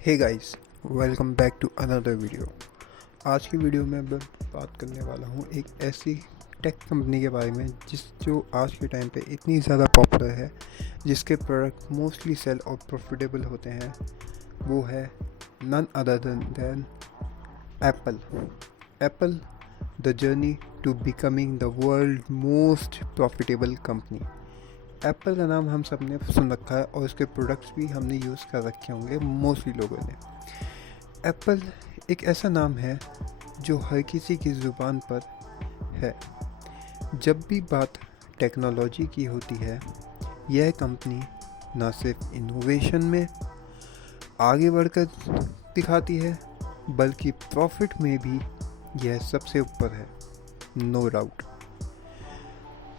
Hey guys, welcome back to another video. आज की video में मैं बात करने वाला हूँ एक ऐसी टेक कंपनी के बारे में जो आज के टाइम पे इतनी ज़्यादा पॉपुलर है, जिसके प्रोडक्ट मोस्टली सेल और प्रॉफिटेबल होते हैं। वो है none other than Apple. Apple, the journey to becoming the world most profitable company. Apple का नाम हम सब ने सुन रखा है और उसके प्रोडक्ट्स भी हमने यूज़ कर रखे होंगे मोस्टली लोगों ने। एप्पल एक ऐसा नाम है जो हर किसी की ज़ुबान पर है। जब भी बात टेक्नोलॉजी की होती है, यह कंपनी ना सिर्फ इनोवेशन में आगे बढ़कर दिखाती है, बल्कि प्रॉफिट में भी यह सबसे ऊपर है, नो डाउट।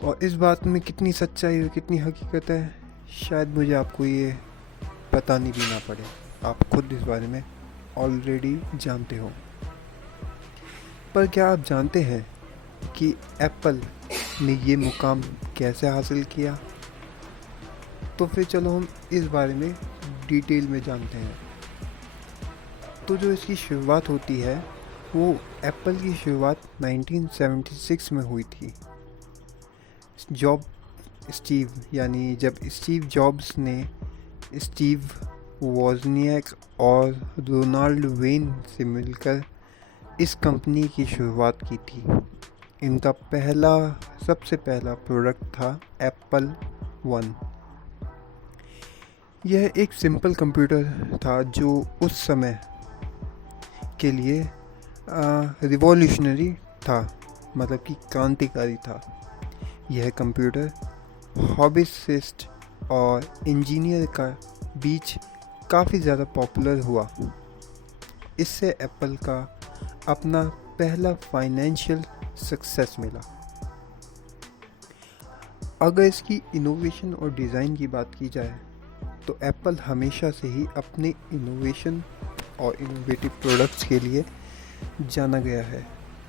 और इस बात में कितनी सच्चाई और कितनी हकीकत है, शायद मुझे आपको ये बतानी भी ना पड़े, आप खुद इस बारे में ऑलरेडी जानते हो। पर क्या आप जानते हैं कि एप्पल ने ये मुकाम कैसे हासिल किया? तो फिर चलो हम इस बारे में डिटेल में जानते हैं। तो जो इसकी शुरुआत होती है, वो एप्पल की शुरुआत 1976 में हुई थी। जब स्टीव जॉब्स ने स्टीव वॉजनियाक और रोनाल्ड वेन से मिलकर इस कंपनी की शुरुआत की थी। इनका सबसे पहला प्रोडक्ट था एप्पल वन। यह एक सिंपल कंप्यूटर था जो उस समय के लिए रिवॉल्यूशनरी था, मतलब कि क्रांतिकारी था। यह कंप्यूटर हॉबिस्ट और इंजीनियर का बीच काफ़ी ज़्यादा पॉपुलर हुआ। इससे एप्पल का अपना पहला फाइनेंशियल सक्सेस मिला। अगर इसकी इनोवेशन और डिज़ाइन की बात की जाए, तो एप्पल हमेशा से ही अपने इनोवेशन और इनोवेटिव प्रोडक्ट्स के लिए जाना गया है।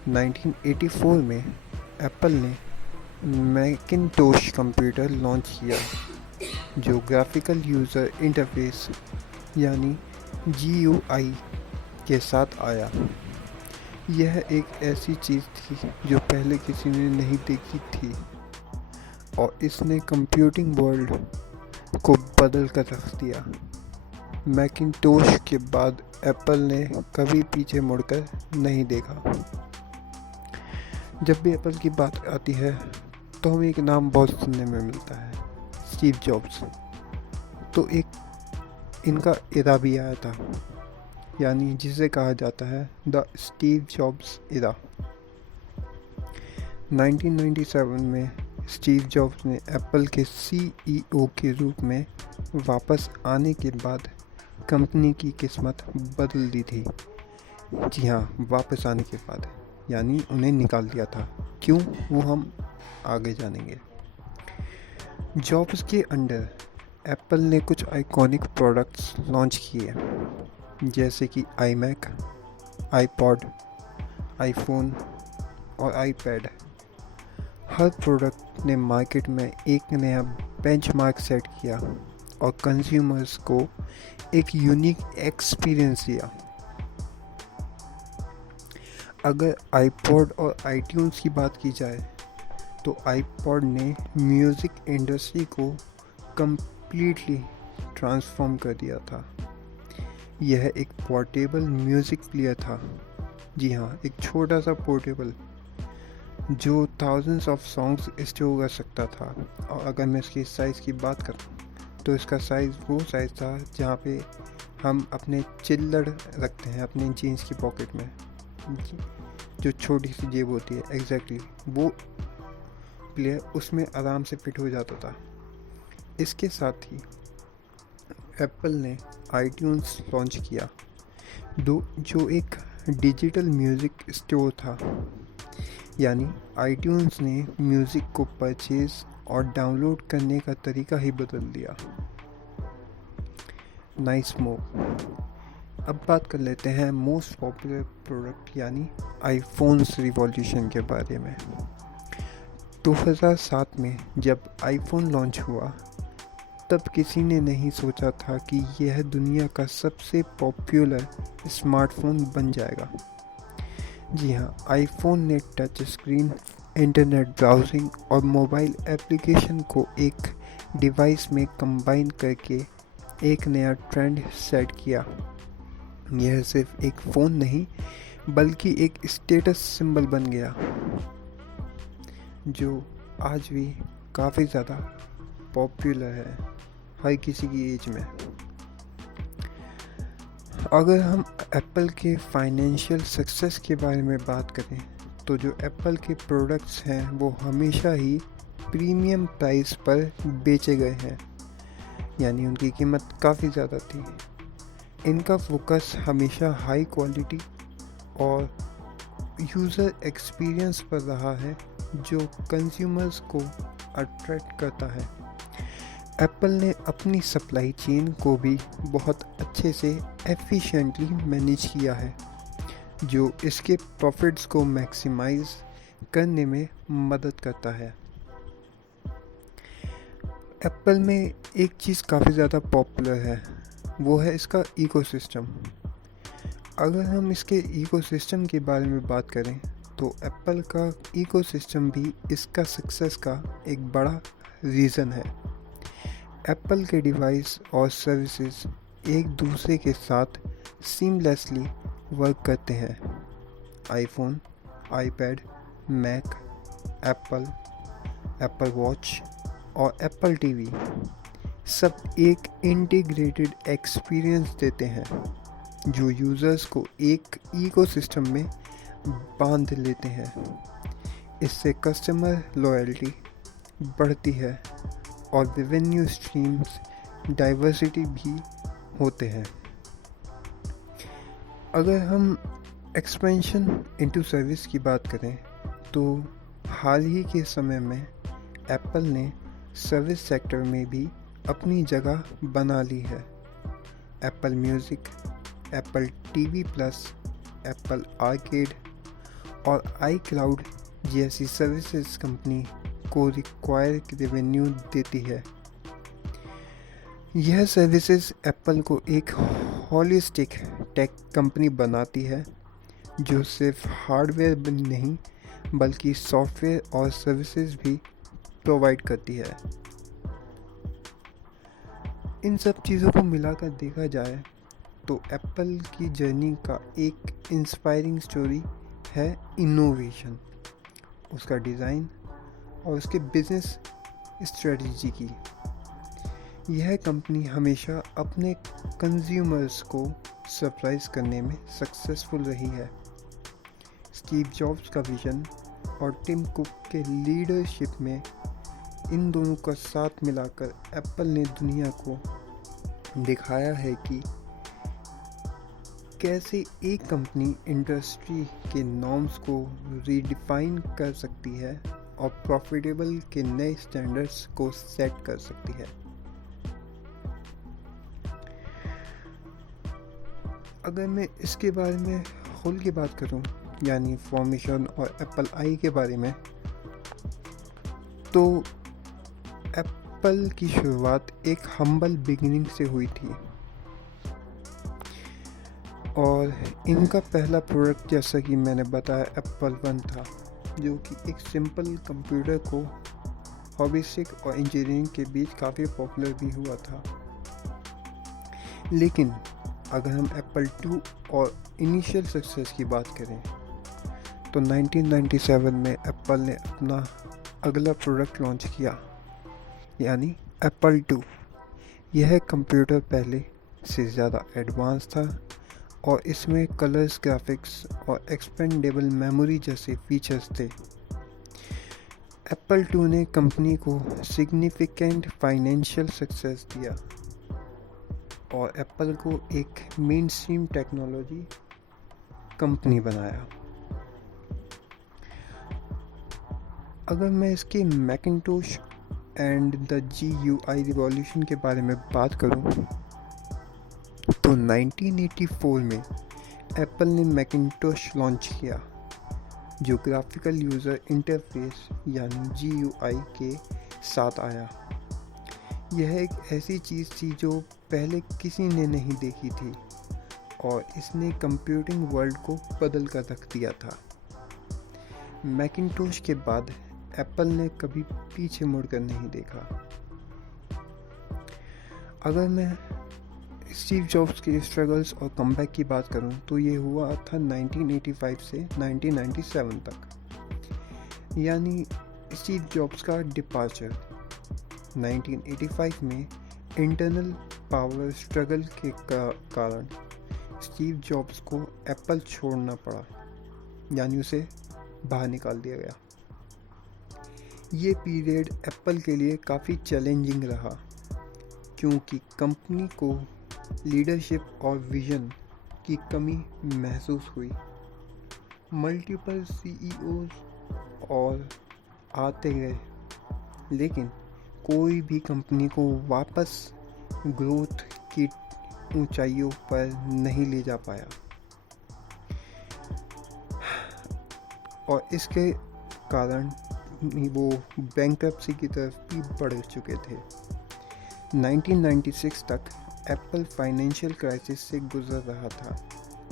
1984 में एप्पल ने मैकिंटोश कंप्यूटर लॉन्च किया, जो ग्राफिकल यूज़र इंटरफेस यानी GUI के साथ आया। यह एक ऐसी चीज़ थी जो पहले किसी ने नहीं देखी थी, और इसने कंप्यूटिंग वर्ल्ड को बदल कर रख दिया। मैकिंटोश के बाद एप्पल ने कभी पीछे मुड़कर नहीं देखा। जब भी एप्पल की बात आती है, तो हमें एक नाम बहुत सुनने में मिलता है, स्टीव जॉब्स। तो एक इनका इरा भी आया था, यानी जिसे कहा जाता है द स्टीव जॉब्स इरा। 1997 में स्टीव जॉब्स ने एप्पल के CEO के रूप में वापस आने के बाद कंपनी की किस्मत बदल दी थी। जी हाँ, वापस आने के बाद, यानी उन्हें निकाल दिया था। क्यों, वो हम आगे जानेंगे। जॉब्स के अंडर एप्पल ने कुछ आइकॉनिक प्रोडक्ट्स लॉन्च किए, जैसे कि iMac, iPod, iPhone और iPad। हर प्रोडक्ट ने मार्केट में एक नया बेंचमार्क सेट किया और कंज्यूमर्स को एक यूनिक एक्सपीरियंस दिया। अगर iPod और iTunes की बात की जाए, तो iPod ने म्यूज़िक इंडस्ट्री को कम्प्लीटली ट्रांसफॉर्म कर दिया था। यह एक पोर्टेबल म्यूज़िक प्लेयर था। जी हाँ, एक छोटा सा पोर्टेबल जो थाउजेंड्स ऑफ सॉन्ग्स स्टोर कर सकता था। और अगर मैं इसकी साइज़ की बात करूँ, तो इसका साइज़ वो साइज़ था जहाँ पे हम अपने चिल्लड़ रखते हैं अपने जीन्स की पॉकेट में, जो छोटी सी जेब होती है, एग्जैक्टली वो प्लेयर उसमें आराम से फिट हो जाता था। इसके साथ ही एप्पल ने iTunes लॉन्च किया, जो एक डिजिटल म्यूज़िक स्टोर था। यानी iTunes ने म्यूज़िक को परचेज और डाउनलोड करने का तरीका ही बदल दिया। Nice move. अब बात कर लेते हैं मोस्ट पॉपुलर प्रोडक्ट यानी आईफोन्स रिवॉल्यूशन के बारे में। 2007 में जब आईफोन लॉन्च हुआ, तब किसी ने नहीं सोचा था कि यह दुनिया का सबसे पॉपुलर स्मार्टफोन बन जाएगा। जी हाँ, आईफोन ने टच स्क्रीन, इंटरनेट ब्राउजिंग और मोबाइल एप्लीकेशन को एक डिवाइस में कंबाइन करके एक नया ट्रेंड सेट किया। यह सिर्फ एक फ़ोन नहीं बल्कि एक स्टेटस सिंबल बन गया, जो आज भी काफ़ी ज़्यादा पॉपुलर है हर किसी की एज में। अगर हम एप्पल के फाइनेंशियल सक्सेस के बारे में बात करें तो जो एप्पल के प्रोडक्ट्स हैं वो हमेशा ही प्रीमियम प्राइस पर बेचे गए हैं, यानी उनकी कीमत काफ़ी ज़्यादा थी। इनका फोकस हमेशा हाई क्वालिटी और यूज़र एक्सपीरियंस पर रहा है, जो कंज्यूमर्स को अट्रैक्ट करता है। एप्पल ने अपनी सप्लाई चेन को भी बहुत अच्छे से एफिशिएंटली मैनेज किया है, जो इसके प्रॉफिट्स को मैक्सिमाइज करने में मदद करता है। एप्पल में एक चीज़ काफ़ी ज़्यादा पॉपुलर है, वो है इसका इकोसिस्टम। अगर हम इसके इकोसिस्टम के बारे में बात करें तो एप्पल का इकोसिस्टम भी इसका सक्सेस का एक बड़ा रीज़न है। एप्पल के डिवाइस और सर्विसेज एक दूसरे के साथ सीमलेसली वर्क करते हैं। IPhone, iPad, Mac, Apple Watch और एप्पल टीवी सब एक इंटीग्रेटेड एक्सपीरियंस देते हैं, जो यूज़र्स को एक इकोसिस्टम में बांध लेते हैं। इससे कस्टमर लॉयल्टी बढ़ती है और रेवेन्यू स्ट्रीम्स डाइवर्सिटी भी होते हैं। अगर हम एक्सपेंशन इनटू सर्विस की बात करें तो हाल ही के समय में एप्पल ने सर्विस सेक्टर में भी अपनी जगह बना ली है। Apple music, Apple TV plus, Apple arcade और आईक्लाउड जैसी सर्विसेज कंपनी को रिक्वायर्ड रेवेन्यू देती है। यह सर्विसेज एप्पल को एक होलिस्टिक टेक कंपनी बनाती है, जो सिर्फ हार्डवेयर नहीं बल्कि सॉफ्टवेयर और सर्विसेज भी प्रोवाइड करती है। इन सब चीज़ों को मिलाकर देखा जाए तो एप्पल की जर्नी का एक इंस्पायरिंग स्टोरी है इनोवेशन, उसका डिज़ाइन और उसके बिजनेस स्ट्रेटजी की। यह कंपनी हमेशा अपने कंज्यूमर्स को सरप्राइज करने में सक्सेसफुल रही है। स्टीव जॉब्स का विजन और टिम कुक के लीडरशिप में इन दोनों का साथ मिलाकर एप्पल ने दुनिया को दिखाया है कि कैसे एक कंपनी इंडस्ट्री के नॉर्म्स को रीडिफाइन कर सकती है और प्रॉफिटेबल के नए स्टैंडर्ड्स को सेट कर सकती है। अगर मैं इसके बारे में खुल के बात करूं, यानी फॉर्मेशन और एप्पल आई के बारे में, तो एप्पल की शुरुआत एक हम्बल बिगिनिंग से हुई थी और इनका पहला प्रोडक्ट, जैसा कि मैंने बताया, एप्पल वन था, जो कि एक सिंपल कंप्यूटर को हॉबिस्टिक और इंजीनियरिंग के बीच काफ़ी पॉपुलर भी हुआ था। लेकिन अगर हम एप्पल टू और इनिशियल सक्सेस की बात करें तो 1997 में एप्पल ने अपना अगला प्रोडक्ट लॉन्च किया, यानी एप्पल टू। यह कंप्यूटर पहले से ज़्यादा एडवांस था और इसमें कलर्स, ग्राफिक्स और एक्सपेंडेबल मेमोरी जैसे फीचर्स थे। एप्पल टू ने कंपनी को सिग्निफिकेंट फाइनेंशियल सक्सेस दिया और एप्पल को एक मेन स्ट्रीम टेक्नोलॉजी कंपनी बनाया। अगर मैं इसके Macintosh and the GUI revolution के बारे में बात करूं तो 1984 में एप्पल ने मैकिंटोश लॉन्च किया, जो ग्राफिकल यूज़र इंटरफेस यानी GUI के साथ आया। यह एक ऐसी चीज़ थी जो पहले किसी ने नहीं देखी थी और इसने कंप्यूटिंग वर्ल्ड को बदल कर रख दिया था। मैकिंटोश के बाद एप्पल ने कभी पीछे मुड़कर नहीं देखा। अगर मैं स्टीव जॉब्स के स्ट्रगल्स और कमबैक की बात करूं तो ये हुआ था 1985 से 1997 तक, यानी स्टीव जॉब्स का डिपार्चर। 1985 में इंटरनल पावर स्ट्रगल के कारण स्टीव जॉब्स को एप्पल छोड़ना पड़ा, यानी उसे बाहर निकाल दिया गया। ये पीरियड एप्पल के लिए काफ़ी चैलेंजिंग रहा क्योंकि कंपनी को लीडरशिप और विजन की कमी महसूस हुई। मल्टीपल सीईओज और आते गए, लेकिन कोई भी कंपनी को वापस ग्रोथ की ऊंचाइयों पर नहीं ले जा पाया और इसके कारण वो बैंकरप्सी की तरफ भी बढ़ चुके थे। 1996 तक एप्पल फाइनेंशियल क्राइसिस से गुजर रहा था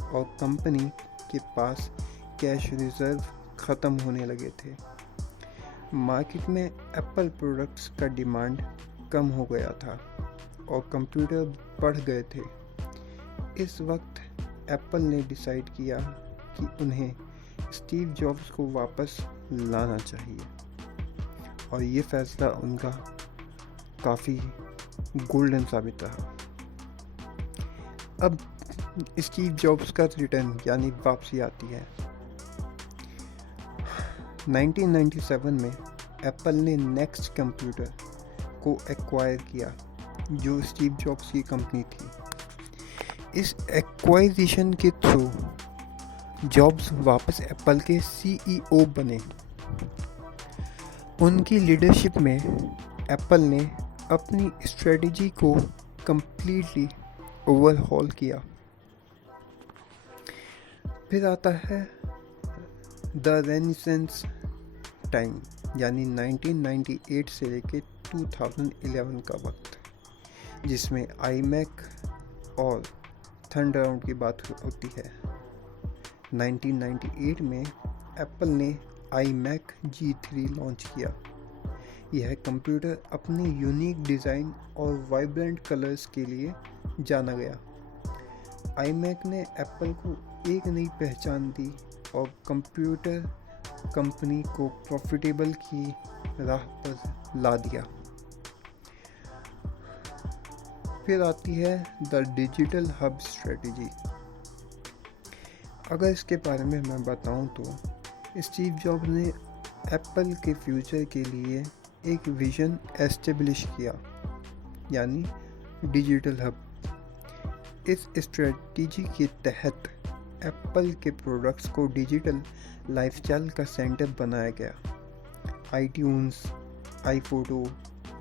और कंपनी के पास कैश रिजर्व ख़त्म होने लगे थे। मार्केट में एप्पल प्रोडक्ट्स का डिमांड कम हो गया था और कंप्यूटर बढ़ गए थे। इस वक्त एप्पल ने डिसाइड किया कि उन्हें स्टीव जॉब्स को वापस लाना चाहिए और ये फैसला उनका काफ़ी गोल्डन साबित रहा। अब स्टीव जॉब्स का रिटर्न यानी वापसी आती है। 1997 में एप्पल ने नेक्स्ट कंप्यूटर को एक्वायर किया जो स्टीव जॉब्स की कंपनी थी। इस एक्वाइजिशन के थ्रू जॉब्स वापस एप्पल के सीईओ बने। उनकी लीडरशिप में एप्पल ने अपनी स्ट्रेटजी को कंप्लीटली ओवरहॉल किया। फिर आता है द रेनेसेंस टाइम, यानी 1998 से लेके 2011 का वक्त, जिसमें आईमैक और थंडरबार्ड की बात होती है। 1998 में एप्पल ने iMac G3 लॉन्च किया। यह कंप्यूटर अपनी यूनिक डिज़ाइन और वाइब्रेंट कलर्स के लिए जाना गया। iMac ने एप्पल को एक नई पहचान दी और कंप्यूटर कंपनी को प्रॉफिटेबल की राह पर ला दिया। फिर आती है द डिजिटल हब स्ट्रेटजी। अगर इसके बारे में मैं बताऊं तो स्टीव जॉब्स ने एप्पल के फ्यूचर के लिए एक विज़न एस्टेब्लिश किया, यानी डिजिटल हब। इस स्ट्रेटजी के तहत एप्पल के प्रोडक्ट्स को डिजिटल लाइफस्टाइल का सेंटर बनाया गया। आईट्यून्स, आईफोटो,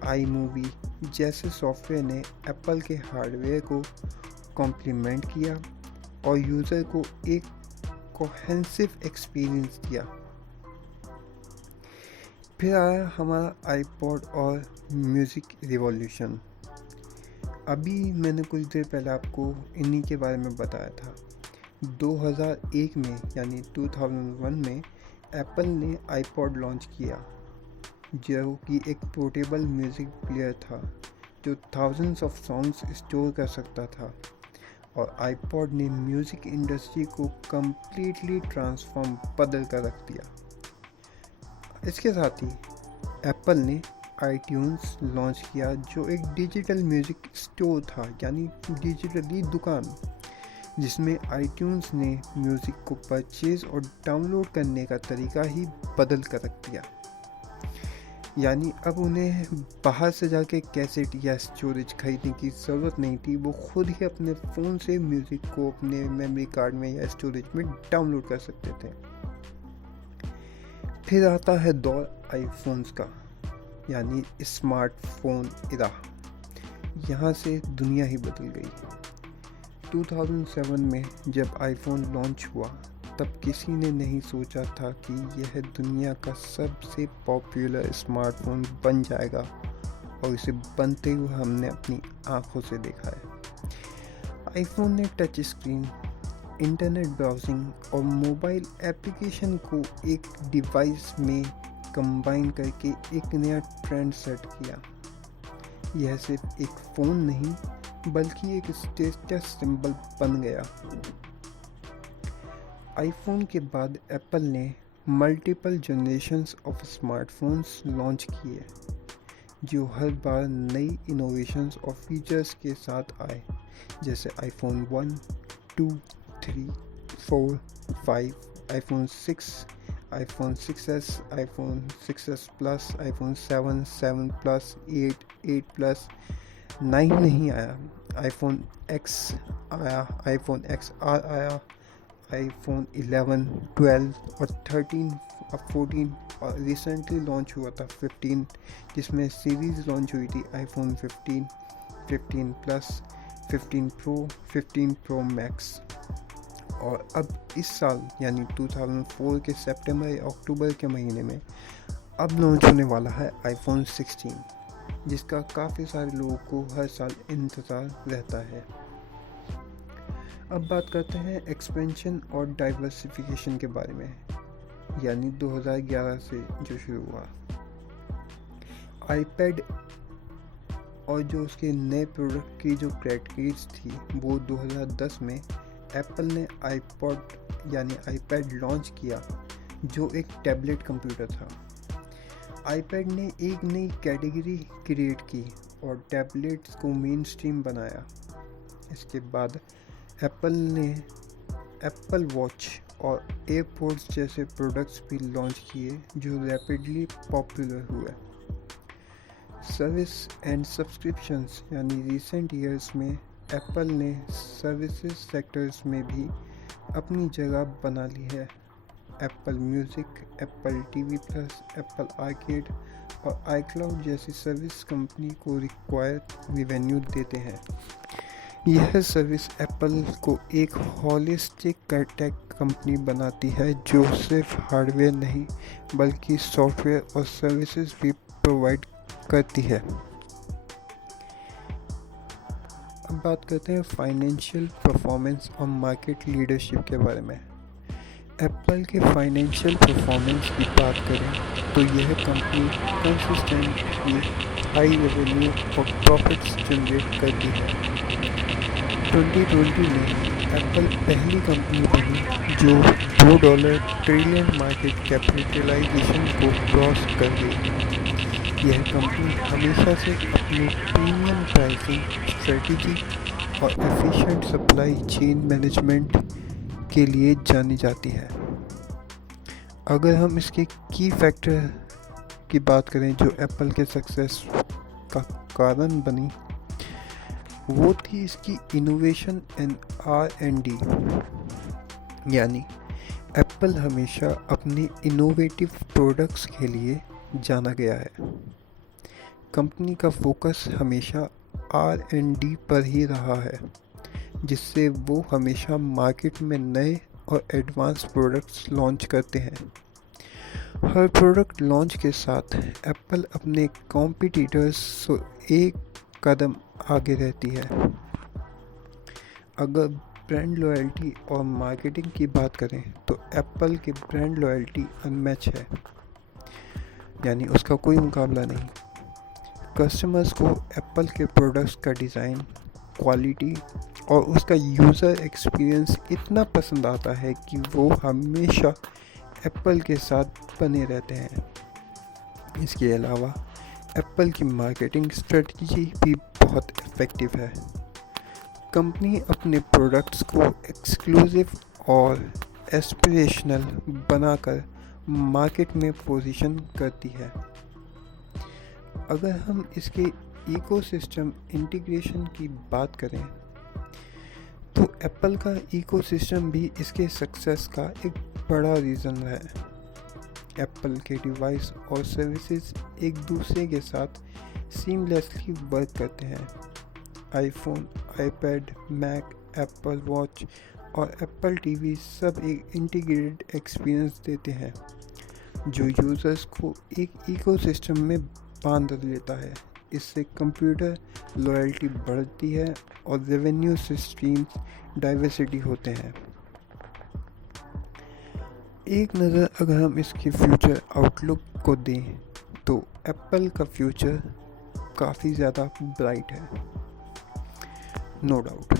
आईमूवी जैसे सॉफ्टवेयर ने एप्पल के हार्डवेयर को कॉम्प्लीमेंट किया और यूज़र को एक कोहेंसिव एक्सपीरियंस दिया। फिर आया हमारा आईपॉड और म्यूज़िक रिवॉल्यूशन। अभी मैंने कुछ देर पहले आपको इन्हीं के बारे में बताया था। 2001 में यानी 2001 में एप्पल ने आईपॉड लॉन्च किया, जो कि एक पोर्टेबल म्यूज़िक प्लेयर था जो थाउजेंड्स ऑफ सॉन्ग्स स्टोर कर सकता था। और आईपॉड ने म्यूज़िक इंडस्ट्री को कम्प्लीटली ट्रांसफॉर्म बदल कर रख दिया। इसके साथ ही एप्पल ने आईट्यून्स लॉन्च किया, जो एक डिजिटल म्यूज़िक स्टोर था, यानी डिजिटली दुकान, जिसमें आईट्यून्स ने म्यूज़िक को परचेज़ और डाउनलोड करने का तरीका ही बदल कर रख दिया। यानी अब उन्हें बाहर से जाके कैसेट या स्टोरेज खरीदने की ज़रूरत नहीं थी, वो खुद ही अपने फ़ोन से म्यूज़िक को अपने मेमोरी कार्ड में या स्टोरेज में डाउनलोड कर सकते थे। फिर आता है दौर आईफोन्स का, यानी स्मार्टफोन इरा। यहाँ से दुनिया ही बदल गई। 2007 में जब आईफोन लॉन्च हुआ तब किसी ने नहीं सोचा था कि यह दुनिया का सबसे पॉपुलर स्मार्टफोन बन जाएगा और इसे बनते हुए हमने अपनी आंखों से देखा है। आईफोन ने टच स्क्रीन, इंटरनेट ब्राउजिंग और मोबाइल एप्लीकेशन को एक डिवाइस में कंबाइन करके एक नया ट्रेंड सेट किया। यह सिर्फ एक फ़ोन नहीं बल्कि एक स्टेटस सिंबल बन गया। आईफोन के बाद एप्पल ने multiple generations of smartphones launch किए जो हर बार नई इनोवेशंस और फीचर्स के साथ आए, जैसे iPhone 1, 2, 3, 4, 5, iPhone 6, iPhone 6s, iPhone 6s plus, iPhone 7, 7 plus, 8, 8 plus, 9 नहीं आया, आईफोन X आया, आईफोन XR आया, आईफोन 11, 12 और 13 अब 14 और रिसेंटली लॉन्च हुआ था 15, जिसमें सीरीज़ लॉन्च हुई थी iPhone 15, 15 plus, 15 pro, 15 pro max. और अब इस साल यानी 2004 के सितंबर या अक्टूबर के महीने में अब लॉन्च होने वाला है आईफोन 16, जिसका काफ़ी सारे लोगों को हर साल इंतज़ार रहता है। अब बात करते हैं एक्सपेंशन और डाइवर्सिफिकेशन के बारे में, यानी 2011 से जो शुरू हुआ। आईपैड और जो उसके नए प्रोडक्ट की जो कैटेगरीज थी वो 2010 में एप्पल ने आईपॉड यानी आईपैड लॉन्च किया जो एक टैबलेट कंप्यूटर था। आईपैड ने एक नई कैटेगरी क्रिएट की और टैबलेट्स को मेन स्ट्रीम बनाया। इसके बाद एप्पल ने एप्पल वॉच और एयरपोड्स जैसे प्रोडक्ट्स भी लॉन्च किए जो रैपिडली पॉपुलर हुए। सर्विस एंड सब्सक्रिप्शंस यानी रिसेंट ईयर्स में एप्पल ने सर्विसेज सेक्टर्स में भी अपनी जगह बना ली है। Apple music, Apple TV plus, Apple arcade और आईक्लाउड जैसी सर्विस कंपनी को रिक्वायर्ड रेवेन्यू देते हैं। यह सर्विस एप्पल को एक होलिस्टिक टेक कंपनी बनाती है जो सिर्फ हार्डवेयर नहीं बल्कि सॉफ्टवेयर और सर्विसेज भी प्रोवाइड करती है। अब बात करते हैं फाइनेंशियल परफॉर्मेंस और मार्केट लीडरशिप के बारे में। एप्पल के फाइनेंशियल परफॉर्मेंस की बात करें तो यह कंपनी कंसिस्टेंटली हाई रेवेन्यू और प्रॉफिट्स जनरेट करती है। 2020 में एप्पल पहली कंपनी बनी जो $2 ट्रिलियन मार्केट कैपिटलाइजेशन को क्रॉस कर गई। यह कंपनी हमेशा से अपनी प्रीमियम प्राइसिंग स्ट्रेटजी और एफिशिएंट सप्लाई चेन मैनेजमेंट के लिए जानी जाती है। अगर हम इसके की फैक्टर की बात करें जो एप्पल के सक्सेस का कारण बनी, वो थी इसकी इनोवेशन एंड R&D। यानी एप्पल हमेशा अपने इनोवेटिव प्रोडक्ट्स के लिए जाना गया है। कंपनी का फोकस हमेशा R&D पर ही रहा है, जिससे वो हमेशा मार्केट में नए और एडवांस प्रोडक्ट्स लॉन्च करते हैं। हर प्रोडक्ट लॉन्च के साथ एप्पल अपने कॉम्पिटिटर्स से एक कदम आगे रहती है। अगर ब्रांड लॉयल्टी और मार्केटिंग की बात करें तो एप्पल की ब्रांड लॉयल्टी अनमैच है, यानी उसका कोई मुकाबला नहीं। कस्टमर्स को एप्पल के प्रोडक्ट्स का डिज़ाइन, क्वालिटी और उसका यूज़र एक्सपीरियंस इतना पसंद आता है कि वो हमेशा एप्पल के साथ बने रहते हैं। इसके अलावा एप्पल की मार्केटिंग स्ट्रेटजी भी बहुत इफ़ेक्टिव है। कंपनी अपने प्रोडक्ट्स को एक्सक्लूसिव और एस्पिरेशनल बनाकर मार्केट में पोजीशन करती है। अगर हम इसके इकोसिस्टम इंटीग्रेशन की बात करें तो एप्पल का इकोसिस्टम भी इसके सक्सेस का एक बड़ा रीज़न है। एप्पल के डिवाइस और सर्विसेज एक दूसरे के साथ सीमलेसली वर्क करते हैं। IPhone, iPad, Mac, Apple Watch और एप्पल टीवी सब एक इंटीग्रेटेड एक्सपीरियंस देते हैं, जो यूज़र्स को एक इकोसिस्टम में बांध लेता है, इससे कंप्यूटर लॉयल्टी बढ़ती है और रेवेन्यू स्ट्रीम्स डाइवर्सिटी होते हैं। एक नज़र अगर हम इसके फ्यूचर आउटलुक को दें तो एप्पल का फ्यूचर काफ़ी ज़्यादा ब्राइट है, नो डाउट।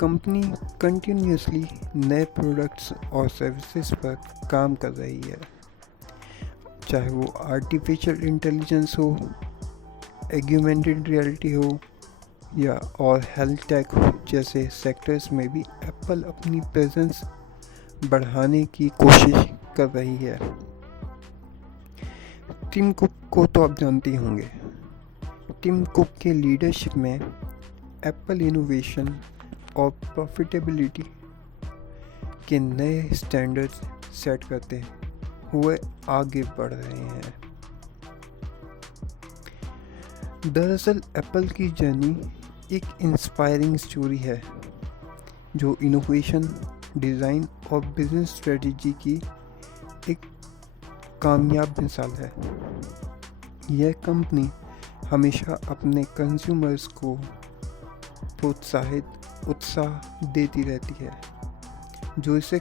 कंपनी कंटिन्यूसली नए प्रोडक्ट्स और सर्विसेज पर काम कर रही है, चाहे वो आर्टिफिशियल इंटेलिजेंस हो, एग्यूमेंटेड रियलिटी हो या और हेल्थ टेक हो जैसे सेक्टर्स में भी एप्पल अपनी प्रेजेंस बढ़ाने की कोशिश कर रही है। टिम कुक को तो आप जानते ही होंगे। टिम कुक के लीडरशिप में एप्पल इनोवेशन और प्रॉफिटेबिलिटी के नए स्टैंडर्ड्स सेट करते हुए आगे बढ़ रहे हैं। दरअसल एप्पल की जर्नी एक इंस्पायरिंग स्टोरी है जो इनोवेशन, डिज़ाइन और बिजनेस स्ट्रेटजी की एक कामयाब मिसाल है। यह कंपनी हमेशा अपने कंज्यूमर्स को उत्साह देती रहती है जो इसे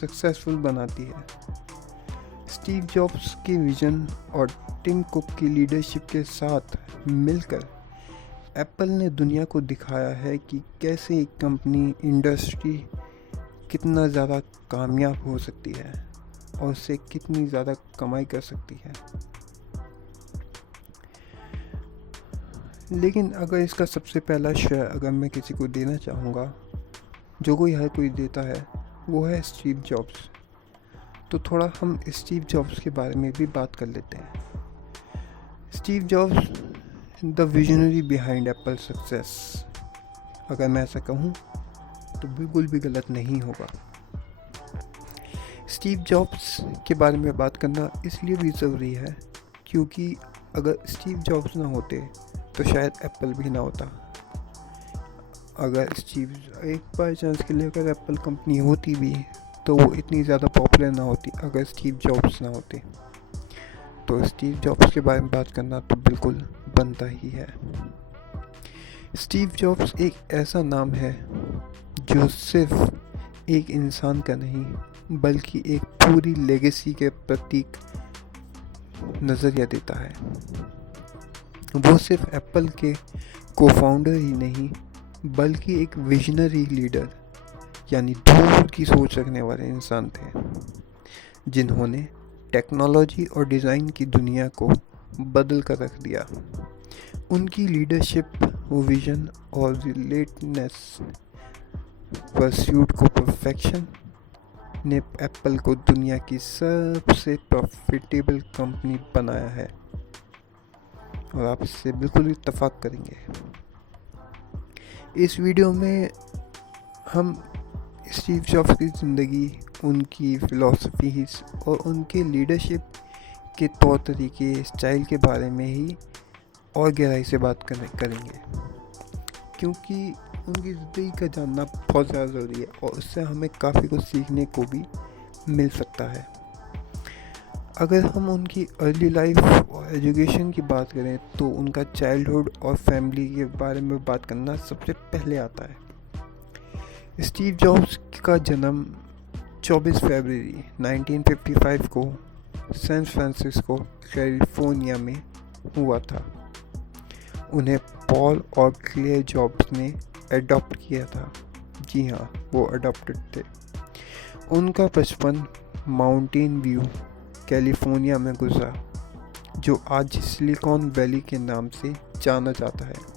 सक्सेसफुल बनाती है। स्टीव जॉब्स के विजन और टिम कुक की लीडरशिप के साथ मिलकर एप्पल ने दुनिया को दिखाया है कि कैसे एक कंपनी इंडस्ट्री कितना ज़्यादा कामयाब हो सकती है और उससे कितनी ज़्यादा कमाई कर सकती है। लेकिन अगर इसका सबसे पहला श्रेय अगर मैं किसी को देना चाहूँगा, जो कोई हर कोई देता है, वो है स्टीव जॉब्स। तो थोड़ा हम स्टीव जॉब्स के बारे में भी बात कर लेते हैं। Steve jobs the visionary behind Apple success, अगर मैं ऐसा कहूँ तो बिल्कुल भी गलत नहीं होगा। स्टीव जॉब्स के बारे में बात करना इसलिए भी ज़रूरी है क्योंकि अगर स्टीव जॉब्स ना होते तो शायद एप्पल भी ना होता। अगर एक बाई चांस के लिए अगर एप्पल कंपनी होती भी तो वो इतनी ज़्यादा पॉपुलर ना होती अगर स्टीव जॉब्स ना होते। तो स्टीव जॉब्स के बारे में बात करना तो बिल्कुल बनता ही है। स्टीव जॉब्स एक ऐसा नाम है जो सिर्फ एक इंसान का नहीं बल्कि एक पूरी लेगेसी के प्रतीक नज़रिया देता है। वो सिर्फ एप्पल के को-फाउंडर ही नहीं बल्कि एक विजनरी लीडर यानी दूर की सोच रखने वाले इंसान थे जिन्होंने टेक्नोलॉजी और डिज़ाइन की दुनिया को बदल कर रख दिया। उनकी लीडरशिप, विजन और रिलेटेडनेस परस्यूट को परफेक्शन ने एप्पल को दुनिया की सबसे प्रॉफिटेबल कंपनी बनाया है और आप इससे बिल्कुल इत्तेफाक करेंगे। इस वीडियो में हम स्टीव जॉब्स की ज़िंदगी, उनकी फ़िलॉसफीज़ और उनके लीडरशिप के तौर तरीके, स्टाइल के बारे में ही और गहराई से बात करेंगे क्योंकि उनकी ज़िंदगी का जानना बहुत ज़्यादा ज़रूरी है और उससे हमें काफ़ी कुछ सीखने को भी मिल सकता है। अगर हम उनकी अर्ली लाइफ और एजुकेशन की बात करें तो उनका चाइल्डहुड और फैमिली के बारे में बात करना सबसे पहले आता है। स्टीव जॉब्स का जन्म 24 फरवरी 1955 को सैन फ्रांसिस्को, कैलिफोर्निया में हुआ था। उन्हें पॉल और क्लेयर जॉब्स ने एडॉप्ट किया था। जी हाँ, वो अडॉप्टेड थे। उनका बचपन माउंटेन व्यू, कैलिफोर्निया में गुजरा, जो आज सिलिकॉन वैली के नाम से जाना जाता है।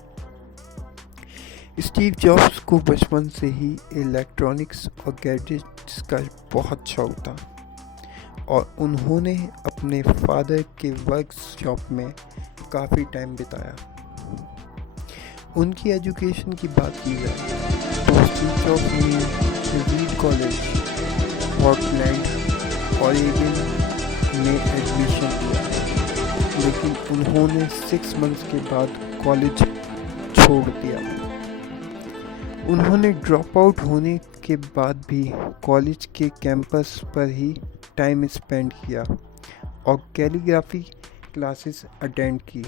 स्टीव जॉब्स को बचपन से ही इलेक्ट्रॉनिक्स और गैजेट्स का बहुत शौक था और उन्होंने अपने फादर के वर्कशॉप में काफ़ी टाइम बिताया। उनकी एजुकेशन की बात की जाए तो स्टीव जॉब्स ने रीड कॉलेज, पोर्टलैंड, ऑरेगन में एडमिशन लिया, लेकिन उन्होंने 6 मंथ्स के बाद कॉलेज छोड़ दिया। उन्होंने ड्रॉप आउट होने के बाद भी कॉलेज के कैंपस पर ही टाइम स्पेंड किया और कैलीग्राफी क्लासेस अटेंड की।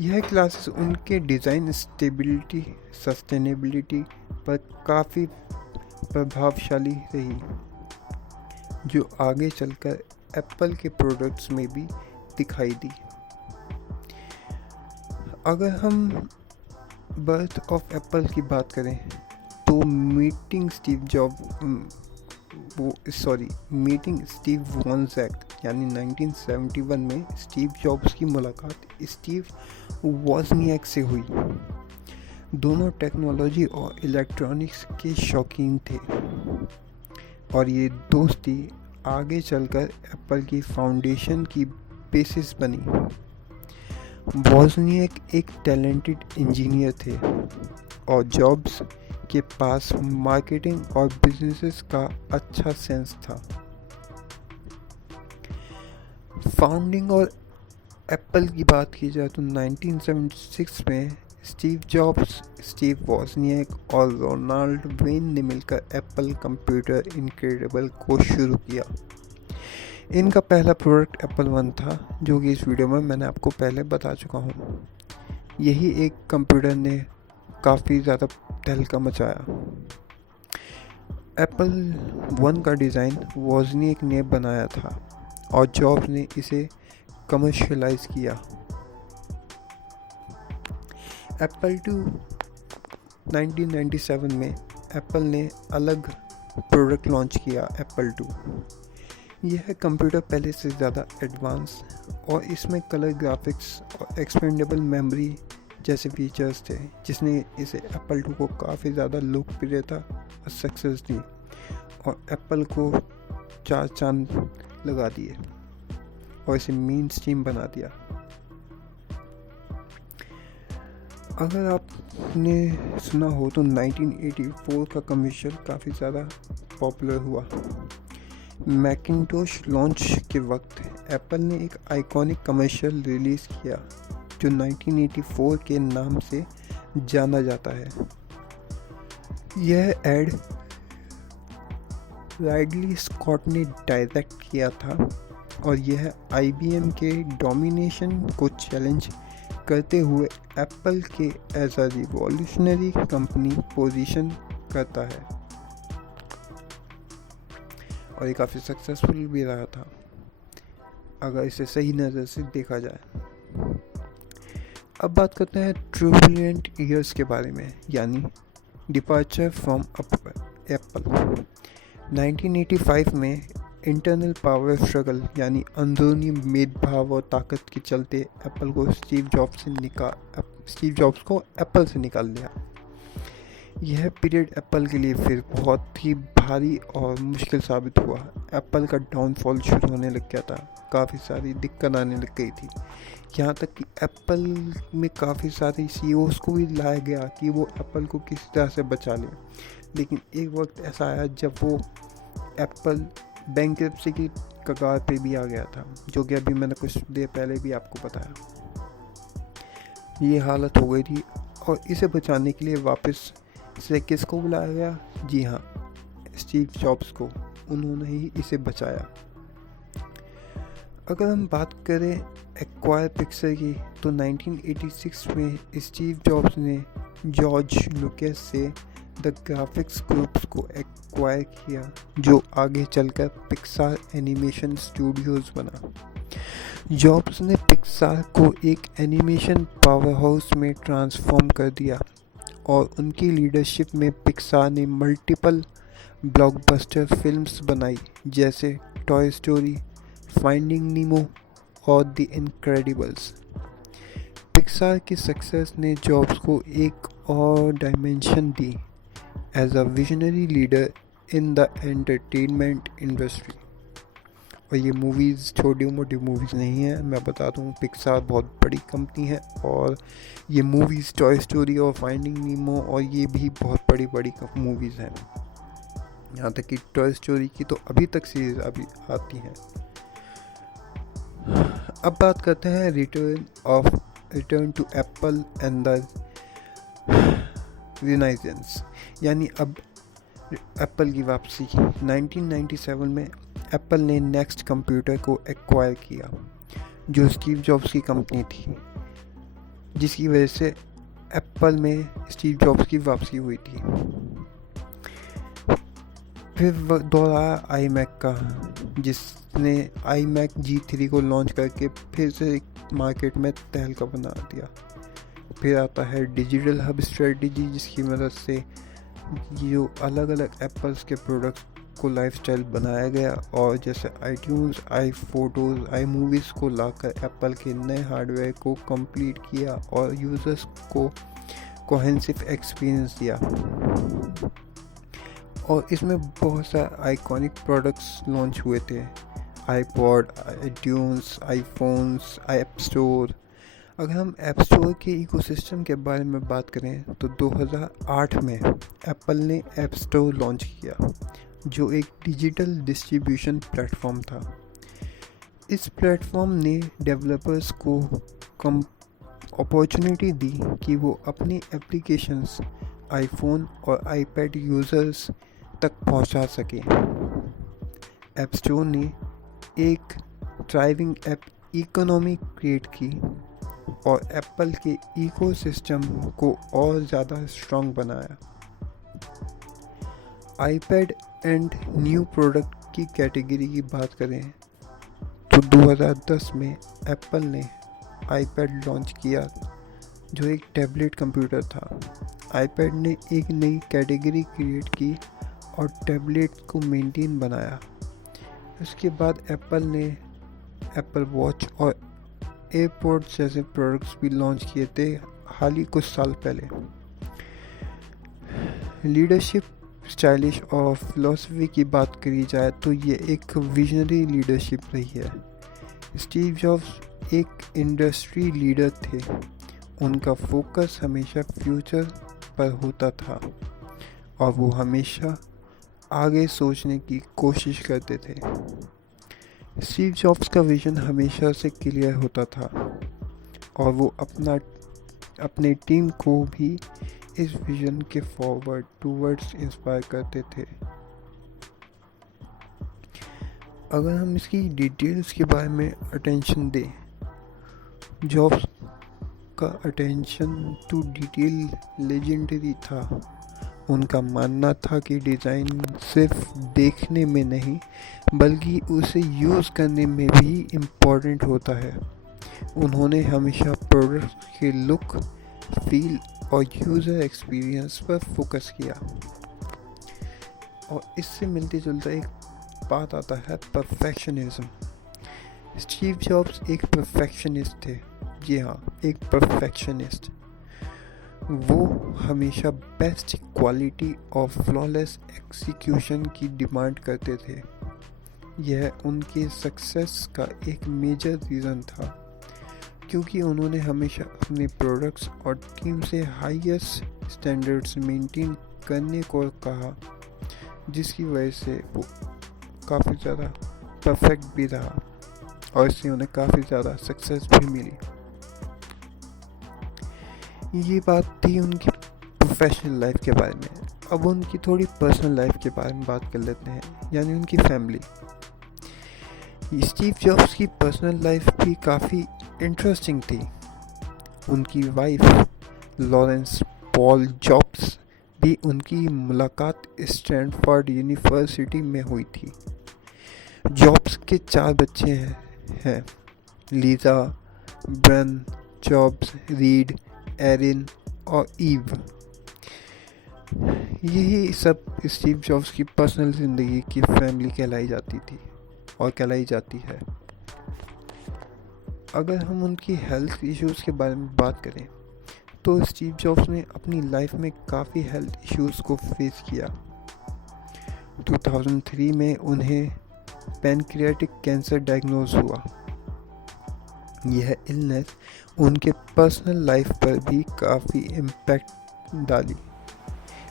यह क्लासेस उनके डिज़ाइन स्टेबिलिटी सस्टेनेबिलिटी पर काफ़ी प्रभावशाली रही, जो आगे चलकर एप्पल के प्रोडक्ट्स में भी दिखाई दी। अगर हम बर्थ ऑफ एप्पल की बात करें तो मीटिंग स्टीव वॉन्जैक यानी 1971 में स्टीव जॉब्स की मुलाकात स्टीव वॉजनियाक से हुई। दोनों टेक्नोलॉजी और इलेक्ट्रॉनिक्स के शौकीन थे और ये दोस्ती आगे चलकर एप्पल की फाउंडेशन की बेसिस बनी। वॉजनियाक एक टैलेंटेड इंजीनियर थे और जॉब्स के पास मार्केटिंग और बिजनेसेस का अच्छा सेंस था। फाउंडिंग और एप्पल की बात की जाए तो 1976 में स्टीव जॉब्स, स्टीव वॉजनियाक और रोनाल्ड वेन ने मिलकर एप्पल कंप्यूटर इनक्रेडिबल को शुरू किया। इनका पहला प्रोडक्ट एप्पल वन था, जो कि इस वीडियो में मैंने आपको पहले बता चुका हूँ। यही एक कंप्यूटर ने काफ़ी ज़्यादा तहलका मचाया। एप्पल वन का डिज़ाइन वॉजनियाक ने बनाया था और जॉब्स ने इसे कमर्शियलाइज किया। एप्पल टू 1997 में एप्पल ने अलग प्रोडक्ट लॉन्च किया, एप्पल टू। यह कंप्यूटर पहले से ज़्यादा एडवांस और इसमें कलर ग्राफिक्स और एक्सपेंडेबल मेमोरी जैसे फीचर्स थे, जिसने इसे एप्पल टू को काफ़ी ज़्यादा लोकप्रियता और सक्सेस दी और एप्पल को 4 चांद लगा दिए और इसे मेन स्ट्रीम बना दिया। अगर आपने सुना हो तो 1984 का कमर्शियल काफ़ी ज़्यादा पॉपुलर हुआ। मैकिंटोश लॉन्च के वक्त एप्पल ने एक आइकॉनिक कमर्शियल रिलीज़ किया जो 1984 के नाम से जाना जाता है। यह एड राइडली स्कॉट ने डायरेक्ट किया था और यह IBM के डोमिनेशन को चैलेंज करते हुए एप्पल के as a revolutionary company position करता है और ये काफ़ी सक्सेसफुल भी रहा था अगर इसे सही नज़र से देखा जाए। अब बात करते हैं ट्रूबुलेंट ईयर्स के बारे में, यानी डिपार्चर फ्रॉम एप्पल। 1985 में इंटरनल पावर स्ट्रगल यानी अंदरूनी भेदभाव और ताकत के चलते एप्पल को स्टीव जॉब्स को एप्पल से निकाल दिया। यह पीरियड एप्पल के लिए फिर बहुत ही भारी और मुश्किल साबित हुआ। एप्पल का डाउनफॉल शुरू होने लग गया था, काफ़ी सारी दिक्कत आने लग गई थी, यहाँ तक कि एप्पल में काफ़ी सारे CEOs को भी लाया गया कि वो एप्पल को किसी तरह से बचा लें। लेकिन एक वक्त ऐसा आया जब वो एप्पल बैंकरप्सी की कगार पे भी आ गया था, जो कि अभी मैंने कुछ देर पहले भी आपको बताया। ये हालत हो गई थी और इसे बचाने के लिए वापस से किसको बुलाया गया? जी हाँ, स्टीव जॉब्स को। उन्होंने ही इसे बचाया। अगर हम बात करें एक्वायर पिक्सर की तो 1986 में स्टीव जॉब्स ने जॉर्ज लुकेस से द ग्राफिक्स ग्रुप्स को एक्वायर किया, जो आगे चलकर पिक्सार एनिमेशन स्टूडियोज बना। जॉब्स ने पिक्सार को एक एनिमेशन पावरहाउस में ट्रांसफॉर्म कर दिया और उनकी लीडरशिप में पिक्सार ने मल्टीपल ब्लॉकबस्टर फिल्म्स बनाई, जैसे टॉय स्टोरी, फाइंडिंग नीमो और द इनक्रेडिबल्स। पिक्सार की सक्सेस ने जॉब्स को एक और डायमेंशन दी as a visionary leader in the entertainment industry. और ये मूवीज़ छोटी मोटी मूवीज़ नहीं है, मैं बता दूँ पिक्सार बहुत बड़ी कंपनी है और ये मूवीज़ टॉय स्टोरी और फाइंडिंग नीमो और ये भी बहुत बड़ी बड़ी मूवीज़ हैं। यहाँ तक कि टॉय स्टोरी की तो अभी तक सीरीज अभी आती हैं। अब बात करते हैं return to Apple and the renaissance, यानी अब एप्पल की वापसी। 1997 में एप्पल ने नेक्स्ट कंप्यूटर को एक्वायर किया, जो स्टीव जॉब्स की कंपनी थी। जिसकी वजह से एप्पल में स्टीव जॉब्स की वापसी हुई थी। फिर दौर आया आई मैक का, जिसने आई मैक G3 को लॉन्च करके फिर से मार्केट में तहलका बना दिया। फिर आता है डिजिटल हब स्ट्रेटजी, जिसकी मदद से जो अलग अलग एप्पल्स के प्रोडक्ट्स को लाइफस्टाइल बनाया गया, और जैसे iTunes, iPhotos, iMovies को लाकर एप्पल के नए हार्डवेयर को कंप्लीट किया और यूज़र्स को कोहेंसिव एक्सपीरियंस दिया। और इसमें बहुत सारे आइकॉनिक प्रोडक्ट्स लॉन्च हुए थे, iPod, iTunes, iPhones, app store. अगर हम ऐप स्टोर के इकोसिस्टम के बारे में बात करें तो 2008 में एप्पल ने ऐप स्टोर लॉन्च किया, जो एक डिजिटल डिस्ट्रीब्यूशन प्लेटफॉर्म था। इस प्लेटफॉर्म ने डेवलपर्स को कम अपॉर्चुनिटी दी कि वो अपनी एप्लीकेशंस आईफोन और आईपैड यूज़र्स तक पहुंचा सके। ऐप स्टोर ने एक ड्राइविंग ऐप इकोनॉमी क्रिएट की और एप्पल के इकोसिस्टम को और ज़्यादा स्ट्रॉन्ग बनाया। आईपैड एंड न्यू प्रोडक्ट की कैटेगरी की बात करें तो 2010 में एप्पल ने आईपैड लॉन्च किया, जो एक टैबलेट कंप्यूटर था। आईपैड ने एक नई कैटेगरी क्रिएट की और टैबलेट को मेंटेन बनाया। उसके बाद एप्पल ने एप्पल वॉच और एयरपॉड्स जैसे प्रोडक्ट्स भी लॉन्च किए थे हाल ही कुछ साल पहले। लीडरशिप, स्टाइलिश और फिलॉसफी की बात करी जाए तो ये एक विजनरी लीडरशिप रही है। स्टीव जॉब्स एक इंडस्ट्री लीडर थे। उनका फोकस हमेशा फ्यूचर पर होता था और वो हमेशा आगे सोचने की कोशिश करते थे। स्टीव जॉब्स का विजन हमेशा से क्लियर होता था और वो अपने टीम को भी इस विजन के फॉरवर्ड टूवर्ड्स इंस्पायर करते थे। अगर हम इसकी डिटेल्स के बारे में अटेंशन दें, जॉब्स का अटेंशन टू डिटेल लेजेंडरी था। उनका मानना था कि डिज़ाइन सिर्फ देखने में नहीं बल्कि उसे यूज़ करने में भी इम्पोर्टेंट होता है। उन्होंने हमेशा प्रोडक्ट के लुक, फील और यूज़र एक्सपीरियंस पर फोकस किया। और इससे मिलते जुलता एक बात आता है परफेक्शनिज्म। स्टीव जॉब्स एक परफेक्शनिस्ट थे। जी हाँ, एक परफेक्शनिस्ट। वो हमेशा बेस्ट क्वालिटी और फ्लॉलेस एग्जीक्यूशन की डिमांड करते थे। यह उनके सक्सेस का एक मेजर रीज़न था, क्योंकि उन्होंने हमेशा अपने प्रोडक्ट्स और टीम से हाईएस्ट स्टैंडर्ड्स मेंटेन करने को कहा, जिसकी वजह से वो काफ़ी ज़्यादा परफेक्ट भी रहा और इससे उन्हें काफ़ी ज़्यादा सक्सेस भी मिली। ये बात थी उनकी प्रोफेशनल लाइफ के बारे में। अब उनकी थोड़ी पर्सनल लाइफ के बारे में बात कर लेते हैं, यानी उनकी फैमिली। स्टीव जॉब्स की पर्सनल लाइफ भी काफ़ी इंटरेस्टिंग थी। उनकी वाइफ लॉरेंस पॉल जॉब्स भी उनकी मुलाकात स्टैनफोर्ड यूनिवर्सिटी में हुई थी। जॉब्स के 4 बच्चे हैं, Lisa, Brennan Jobs, Reed, Erin और ईव। यही सब स्टीव जॉब्स की पर्सनल ज़िंदगी की फैमिली कहलाई जाती थी और कहलाई जाती है। अगर हम उनकी हेल्थ इश्यूज़ के बारे में बात करें तो स्टीव जॉब्स ने अपनी लाइफ में काफ़ी हेल्थ इश्यूज़ को फेस किया। 2003 में उन्हें पैनक्रियाटिक कैंसर डायग्नोज हुआ। यह इलनेस उनके पर्सनल लाइफ पर भी काफ़ी इम्पैक्ट डाली,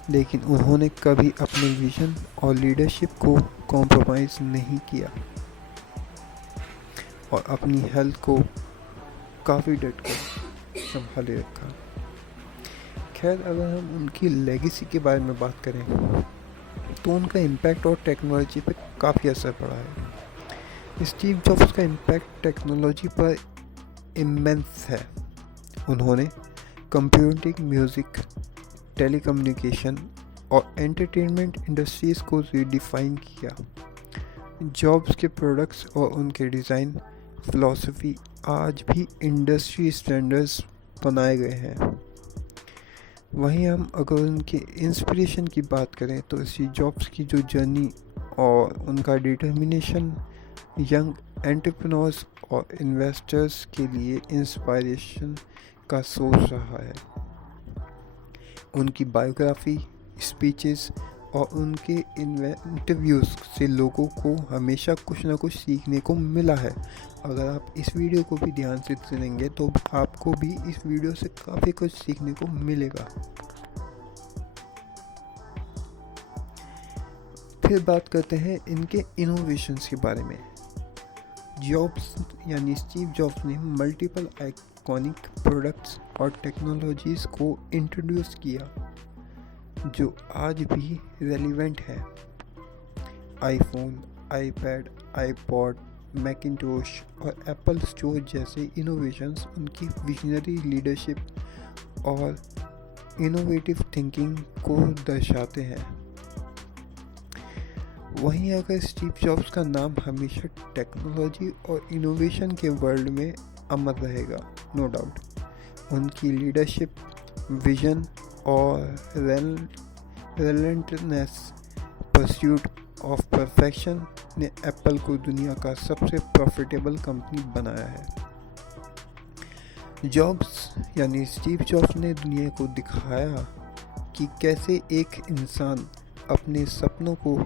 लेकिन उन्होंने कभी अपने विजन और लीडरशिप को कॉम्प्रोमाइज़ नहीं किया और अपनी हेल्थ को काफ़ी डट कर संभाले रखा। खैर, अगर हम उनकी लेगेसी के बारे में बात करें तो उनका इम्पैक्ट और टेक्नोलॉजी पर काफ़ी असर पड़ा है। स्टीव जॉब्स का इम्पैक्ट टेक्नोलॉजी पर इमेंस है। उन्होंने कंप्यूटिंग, म्यूज़िक, टेलीकम्युनिकेशन और एंटरटेनमेंट इंडस्ट्रीज़ को रिडिफाइन किया। जॉब्स के प्रोडक्ट्स और उनके डिज़ाइन फ़िलॉसफी आज भी इंडस्ट्री स्टैंडर्ड्स बनाए गए हैं। वहीं हम अगर उनके इंस्पिरेशन की बात करें तो स्टीव जॉब्स की जो जर्नी और उनका डिटर्मिनेशन यंग एंटरप्रेन्योर्स और इन्वेस्टर्स के लिए इंस्पायरेशन का सोर्स रहा है। उनकी बायोग्राफी, स्पीचेस और उनके इंटरव्यूज़ से लोगों को हमेशा कुछ ना कुछ सीखने को मिला है। अगर आप इस वीडियो को भी ध्यान से सुनेंगे तो आपको भी इस वीडियो से काफ़ी कुछ सीखने को मिलेगा। फिर बात करते हैं इनके इनोवेशंस के बारे में। जॉब्स यानी स्टीव जॉब्स ने मल्टीपल आइकॉनिक प्रोडक्ट्स और टेक्नोलॉजीज़ को इंट्रोड्यूस किया जो आज भी रेलिवेंट है। आईफोन, आईपैड, आईपॉड, मैकिंटोश और एप्पल स्टोर जैसे इनोवेशंस उनकी विजनरी लीडरशिप और इनोवेटिव थिंकिंग को दर्शाते हैं। वहीं अगर स्टीव जॉब्स का नाम हमेशा टेक्नोलॉजी और इनोवेशन के वर्ल्ड में अमर रहेगा, नो डाउट। उनकी लीडरशिप, विजन और रेलेंटनेस परस्यूट ऑफ परफेक्शन ने एप्पल को दुनिया का सबसे प्रॉफिटेबल कंपनी बनाया है। जॉब्स यानी स्टीव जॉब्स ने दुनिया को दिखाया कि कैसे एक इंसान अपने सपनों को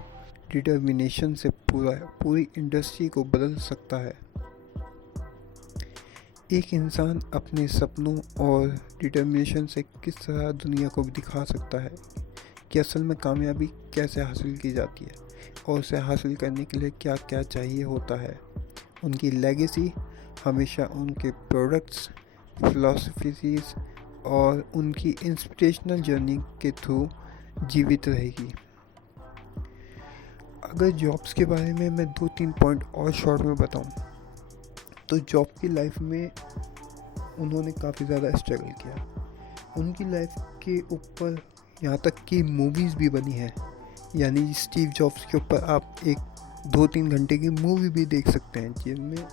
डिटर्मिनेशन से पूरी इंडस्ट्री को बदल सकता है। एक इंसान अपने सपनों और डिटर्मिनेशन से किस तरह दुनिया को दिखा सकता है कि असल में कामयाबी कैसे हासिल की जाती है और उसे हासिल करने के लिए क्या क्या चाहिए होता है। उनकी लेगेसी हमेशा उनके प्रोडक्ट्स, फिलॉसफीज और उनकी इंस्पिरेशनल जर्नी के थ्रू जीवित रहेगी। अगर जॉब्स के बारे में मैं 2-3 पॉइंट और शॉर्ट में बताऊं तो जॉब की लाइफ में उन्होंने काफ़ी ज़्यादा स्ट्रगल किया। उनकी लाइफ के ऊपर यहाँ तक कि मूवीज़ भी बनी है, यानी स्टीव जॉब्स के ऊपर आप एक 2-3 घंटे की मूवी भी देख सकते हैं जिनमें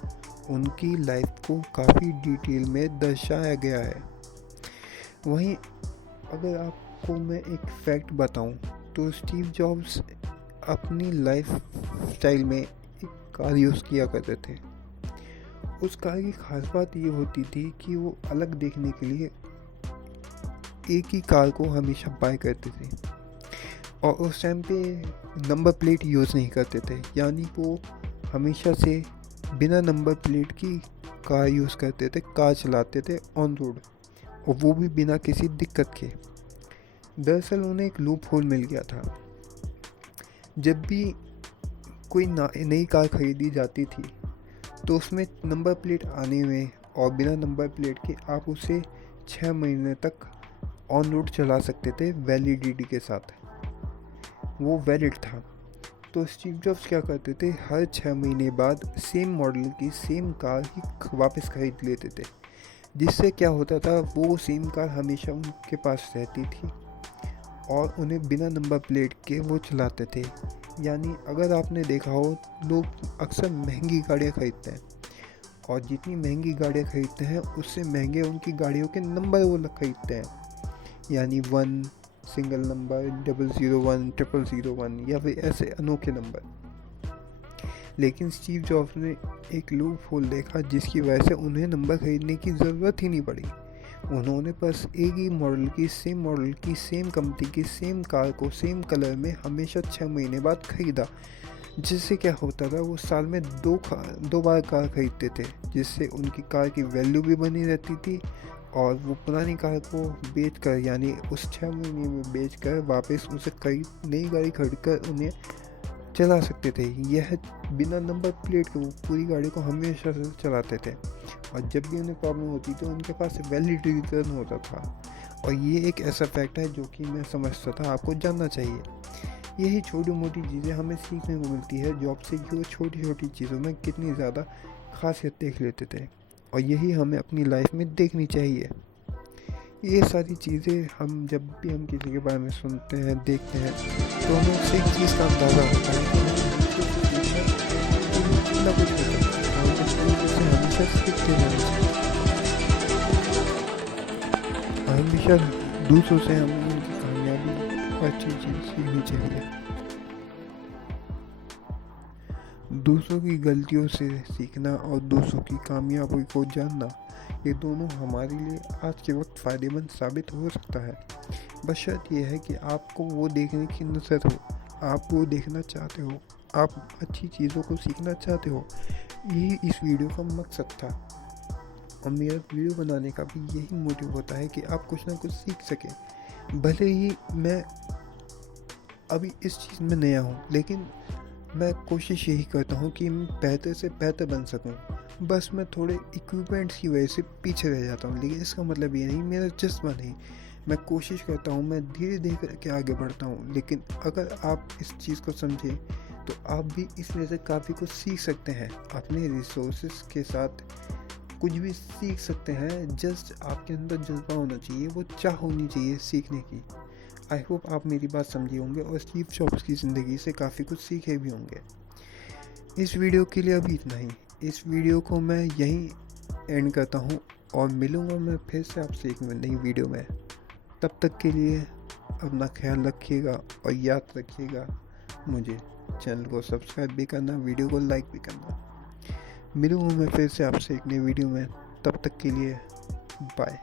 उनकी लाइफ को काफ़ी डिटेल में दर्शाया गया है। वहीं अगर आपको मैं एक फैक्ट बताऊं तो स्टीव जॉब्स अपनी लाइफ स्टाइल में एक कार यूज़ किया करते थे। उस कार की खास बात ये होती थी कि वो अलग देखने के लिए एक ही कार को हमेशा बाय करते थे और उस टाइम पे नंबर प्लेट यूज़ नहीं करते थे, यानी वो हमेशा से बिना नंबर प्लेट की कार यूज़ करते थे, कार चलाते थे ऑन रोड, और वो भी बिना किसी दिक्कत के। दरअसल उन्हें एक लूप होल मिल गया था। जब भी कोई नई कार खरीदी जाती थी तो उसमें नंबर प्लेट आने में और बिना नंबर प्लेट के आप उसे 6 महीने तक ऑन रोड चला सकते थे वैलिडिटी के साथ, वो वैलिड था। तो स्टीव जॉब्स क्या करते थे, हर 6 महीने बाद सेम मॉडल की सेम कार ही वापस खरीद लेते थे, जिससे क्या होता था वो सेम कार हमेशा उनके पास रहती थी और उन्हें बिना नंबर प्लेट के वो चलाते थे। यानी अगर आपने देखा हो, लोग अक्सर महंगी गाड़ियाँ खरीदते हैं और जितनी महंगी गाड़ियाँ खरीदते हैं उससे महंगे उनकी गाड़ियों के नंबर वो खरीदते हैं, यानी 1 सिंगल नंबर, 001, 0001 या फिर ऐसे अनोखे नंबर। लेकिन स्टीव जॉब्स ने एक लूप होल देखा जिसकी वजह से उन्हें नंबर खरीदने की ज़रूरत ही नहीं पड़ी। उन्होंने बस एक ही मॉडल की सेम कंपनी की सेम कार को सेम कलर में हमेशा 6 महीने बाद ख़रीदा, जिससे क्या होता था वो साल में दो बार कार खरीदते थे, जिससे उनकी कार की वैल्यू भी बनी रहती थी और वो पुरानी कार को बेचकर, यानी उस 6 महीने में बेचकर वापस उसे नई गाड़ी खरीदकर उन्हें चला सकते थे। यह बिना नंबर प्लेट के वो पूरी गाड़ी को हमेशा से चलाते थे और जब भी उन्हें प्रॉब्लम होती तो उनके पास वैलिड रिटर्न होता था। और ये एक ऐसा फैक्ट है जो कि मैं समझता था आपको जानना चाहिए। यही छोटी मोटी चीज़ें हमें सीखने को मिलती है जॉब से, कि वो छोटी छोटी चीज़ों में कितनी ज़्यादा खासियत देख लेते थे और यही हमें अपनी लाइफ में देखनी चाहिए। ये सारी चीज़ें हम जब भी हम किसी के बारे में सुनते हैं, देखते हैं, तो हमें उससे एक चीज़ का अंदाज़ा होता है कि हमें दूसरों से सीखना कुछ ना कुछ हो सकता है और दूसरों से हमेशा सीखते रहना चाहिए। हमेशा दूसरों से हमें उनकी कामयाबी और अच्छी चीज़ सीखनी चाहिए। दूसरों की गलतियों से सीखना और दूसरों की कामयाबी को जानना, ये दोनों हमारे लिए आज के वक्त फ़ायदेमंद साबित हो सकता है। बस शर्त यह है कि आपको वो देखने की नज़र हो, आप वो देखना चाहते हो, आप अच्छी चीज़ों को सीखना चाहते हो। यही इस वीडियो का मकसद था और मेरा वीडियो बनाने का भी यही मोटिव होता है कि आप कुछ ना कुछ सीख सकें। भले ही मैं अभी इस चीज़ में नया हूँ, लेकिन मैं कोशिश यही करता हूँ कि मैं बेहतर से बेहतर बन सकूँ। बस मैं थोड़े इक्विपमेंट्स की वजह से पीछे रह जाता हूँ, लेकिन इसका मतलब ये नहीं मेरा जज्बा नहीं। मैं कोशिश करता हूँ, मैं धीरे धीरे करके आगे बढ़ता हूँ। लेकिन अगर आप इस चीज़ को समझें तो आप भी इसमें से काफ़ी कुछ सीख सकते हैं। अपने रिसोर्सेज के साथ कुछ भी सीख सकते हैं। जस्ट आपके अंदर जज्बा होना चाहिए, वो चाह होनी चाहिए सीखने की। आई होप आप मेरी बात समझे होंगे और स्टीव जॉब्स की ज़िंदगी से काफ़ी कुछ सीखे भी होंगे। इस वीडियो के लिए अभी इतना ही। इस वीडियो को मैं यहीं एंड करता हूँ और मिलूँगा मैं फिर से आपसे एक नई वीडियो में। तब तक के लिए अपना ख्याल रखिएगा और याद रखिएगा मुझे चैनल को सब्सक्राइब भी करना, वीडियो को लाइक भी करना। मिलूँगा मैं फिर से आपसे एक नई वीडियो में। तब तक के लिए बाय।